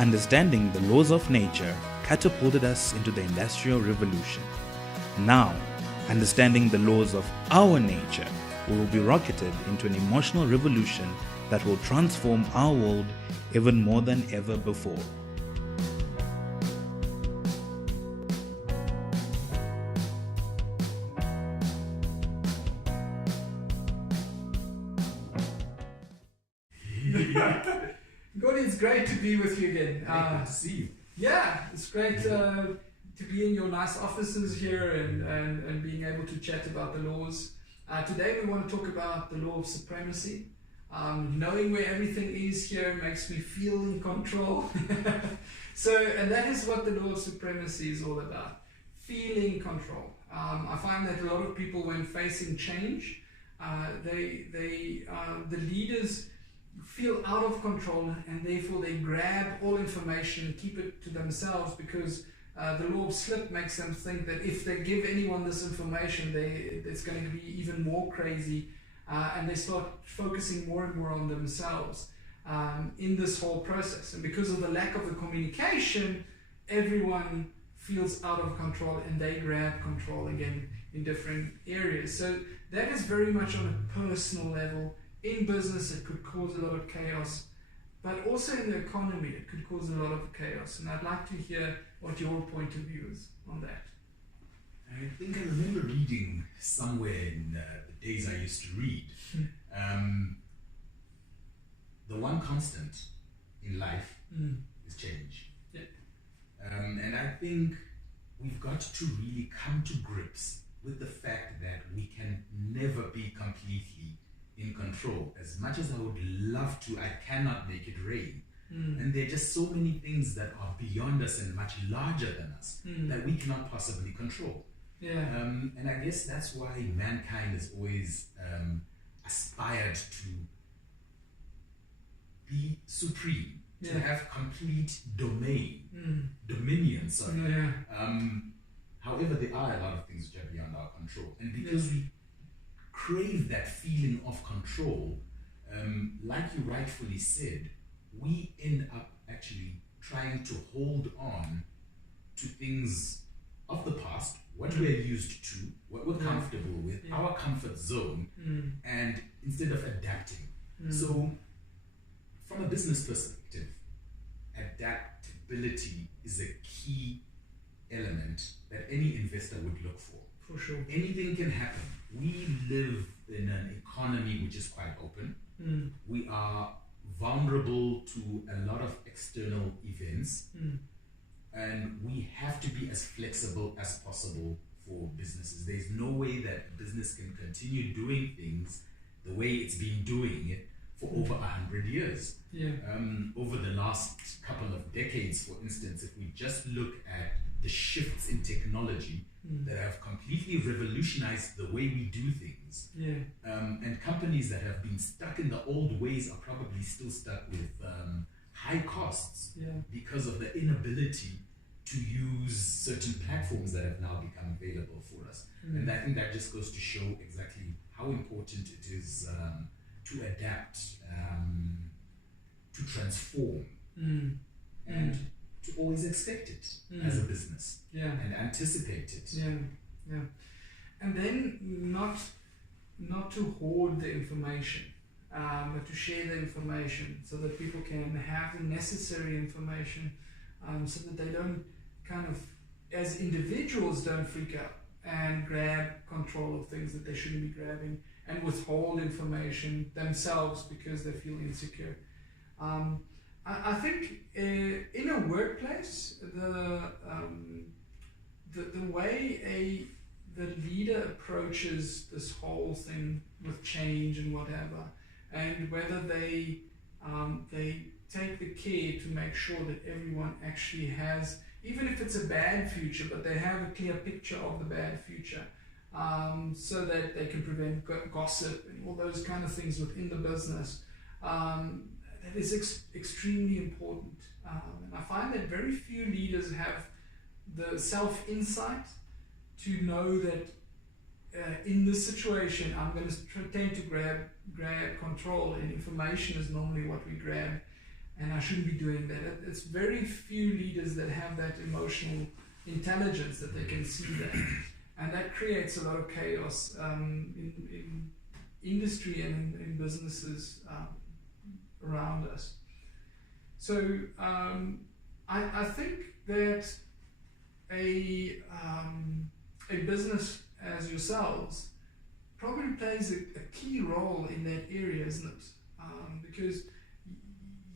Understanding the laws of nature catapulted us into the Industrial Revolution. Now, understanding the laws of our nature, we will be rocketed into an emotional revolution that will transform our world even more than ever before. Ngoni, it's great to be with you again. Good to see you. Yeah, it's great to be in your nice offices here and being able to chat about the laws. Today we want to talk about the law of supremacy. Knowing where everything is here makes me feel in control. And that is what the law of supremacy is all about. Feeling control. I find that a lot of people, when facing change, the leaders feel out of control, and therefore they grab all information and keep it to themselves, because the law of slip makes them think that if they give anyone this information, it's going to be even more crazy, and they start focusing more and more on themselves in this whole process. And because of the lack of the communication, everyone feels out of control and they grab control again in different areas. So that is very much on a personal level. In business, it could cause a lot of chaos, but also in the economy, it could cause a lot of chaos. And I'd like to hear what your point of view is on that. I think I remember reading somewhere in the days I used to read, the one constant in life is change. Yeah. And I think we've got to really come to grips with the fact that we can never be completely in control. As much as I would love to, I cannot make it rain. And there are just so many things that are beyond us and much larger than us that we cannot possibly control. Yeah. And I guess that's why mankind has always aspired to be supreme, to have complete dominion. Sorry. Yeah. However, there are a lot of things which are beyond our control, and because we crave that feeling of control, like you rightfully said, we end up actually trying to hold on to things of the past, what we're used to, what we're comfortable with, our comfort zone, and instead of adapting. So from a business perspective, adaptability is a key element that any investor would look for. For sure. Anything can happen. We live in an economy which is quite open. We are vulnerable to a lot of external events, and we have to be as flexible as possible for businesses. There's no way that a business can continue doing things the way it's been doing it for over 100 years. Yeah. Over the last couple of decades, for instance, if we just look at the shifts in technology that have completely revolutionized the way we do things. Yeah. And companies that have been stuck in the old ways are probably still stuck with high costs because of the inability to use certain platforms that have now become available for us. And I think that just goes to show exactly how important it is to adapt, to transform, and to always expect it as a business and anticipate it. Yeah. And then not to hoard the information, but to share the information so that people can have the necessary information, so that they don't kind of, as individuals, don't freak out and grab control of things that they shouldn't be grabbing and withhold information themselves because they feel insecure. I think in a workplace, the way the leader approaches this whole thing with change and whatever, and whether they take the care to make sure that everyone actually has, even if it's a bad future, but they have a clear picture of the bad future, so that they can prevent gossip and all those kind of things within the business. That is extremely important. And I find that very few leaders have the self-insight to know that in this situation, I'm going to tend to grab control, and information is normally what we grab. and I shouldn't be doing that. It's very few leaders that have that emotional intelligence that they can see that, and that creates a lot of chaos in industry and in businesses around us. So I think that a business as yourselves probably plays a key role in that area, isn't it? Because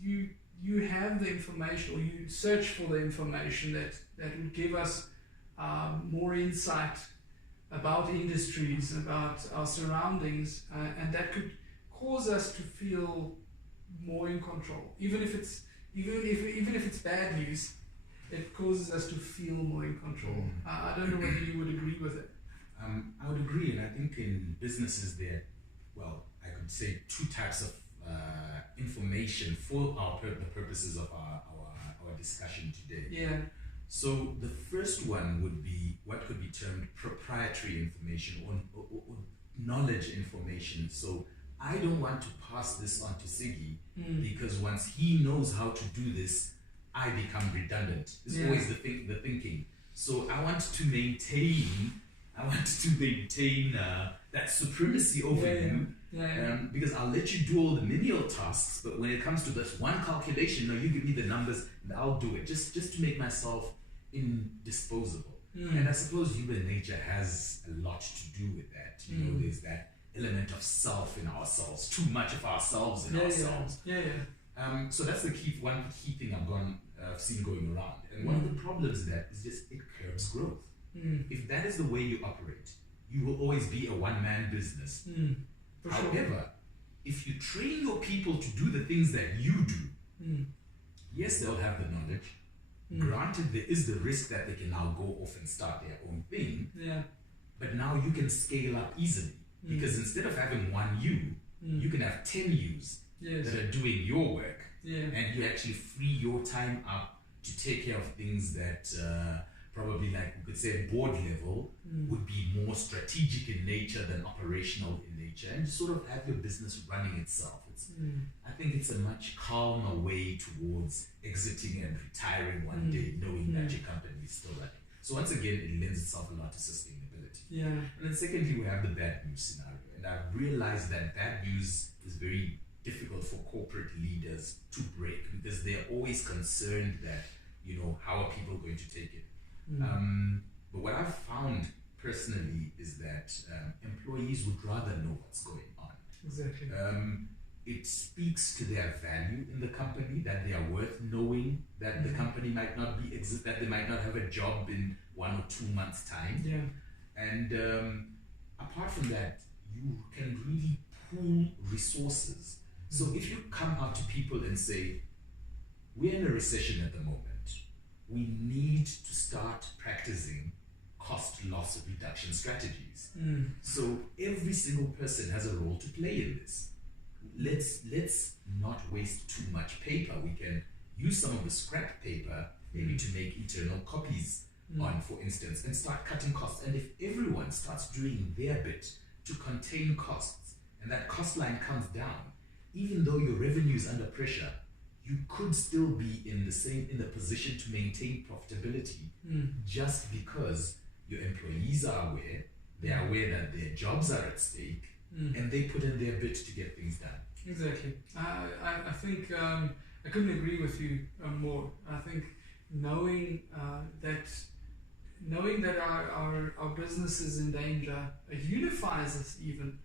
you have the information, or you search for the information that would give us more insight about industries, about our surroundings, and that could cause us to feel more in control. Even if it's bad news, it causes us to feel more in control. I don't know whether you would agree with it. I would agree, and I think in businesses there, well, I could say two types of information for the purposes of our discussion today. Yeah. So the first one would be what could be termed proprietary information or knowledge information. So I don't want to pass this on to Siggy because once he knows how to do this, I become redundant. It's always the thinking. So I want to maintain that supremacy over you. Because I'll let you do all the menial tasks, but when it comes to this one calculation, no, you give me the numbers and I'll do it, just to make myself indisposable. And I suppose human nature has a lot to do with that. You know, there's that element of self in ourselves, too much of ourselves in ourselves. So that's one key thing I've seen going around. And one of the problems of that is just it curbs growth. If that is the way you operate, you will always be a one-man business. However, if you train your people to do the things that you do, yes, they'll have the knowledge. Granted, there is the risk that they can now go off and start their own thing. But now you can scale up easily because instead of having one you can have 10 yous that are doing your work, and you actually free your time up to take care of things that probably, like we could say, at board level would be more strategic in nature than operational in nature, and just sort of have your business running itself. I think it's a much calmer way towards exiting and retiring one day, knowing that your company is still running. So once again, it lends itself a lot to sustainability. And then secondly, we have the bad news scenario, and I've realized that bad news is very difficult for corporate leaders to break because they're always concerned that, you know, how are people going to take it? But what I've found personally is that employees would rather know what's going on. Exactly. It speaks to their value in the company, that they are worth knowing, that the company might not that they might not have a job in 1 or 2 months' time. And apart from that, you can really pool resources. So if you come out to people and say, we're in a recession at the moment, we need to start practicing cost loss reduction strategies. So every single person has a role to play in this. Let's not waste too much paper. We can use some of the scrap paper maybe to make internal copies on, for instance, and start cutting costs. And if everyone starts doing their bit to contain costs, and that cost line comes down, even though your revenue is under pressure, you could still be in the position to maintain profitability just because your employees are aware, they are aware that their jobs are at stake, and they put in their bit to get things done. Exactly. I think I couldn't agree with you more. I think knowing that our business is in danger unifies us even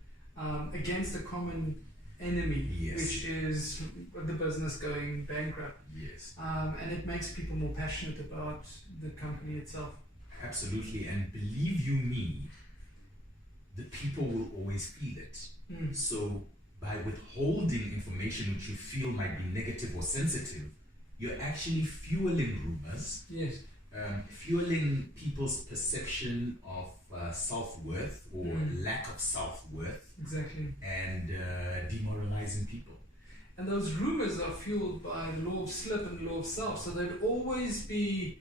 against a common enemy, which is the business going bankrupt. And it makes people more passionate about the company itself. Absolutely, and believe you me, the people will always feel it. So by withholding information which you feel might be negative or sensitive, you're actually fueling rumors, fueling people's perception of self-worth or lack of self-worth, and demoralizing people. And those rumors are fueled by the law of slip and the law of self, so there'd always be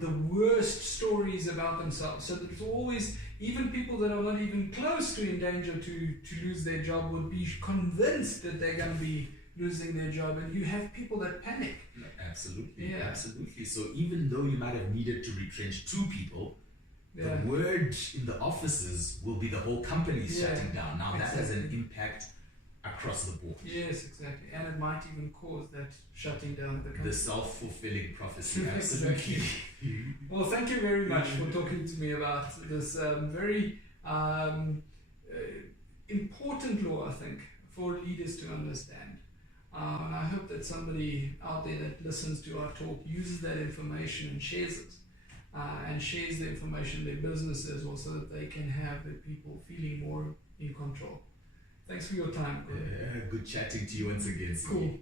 the worst stories about themselves. So there's always, even people that are not even close to in danger to lose their job would be convinced that they're going to be losing their job, and you have people that panic. No, absolutely, Yeah. absolutely. So even though you might have needed to retrench 2 people, Yeah. the word in the offices will be the whole company is Yeah, shutting down. Now that has an exactly. impact across the board. Yes, exactly. And it might even cause that shutting down of the company. The self-fulfilling prophecy, Exactly. absolutely. Well, thank you very much for talking to me about this very important law, I think, for leaders to understand. And I hope that somebody out there that listens to our talk uses that information and shares it. And shares the information in their businesses, or so that they can have the people feeling more in control. Thanks for your time. Good chatting to you once again. Cool.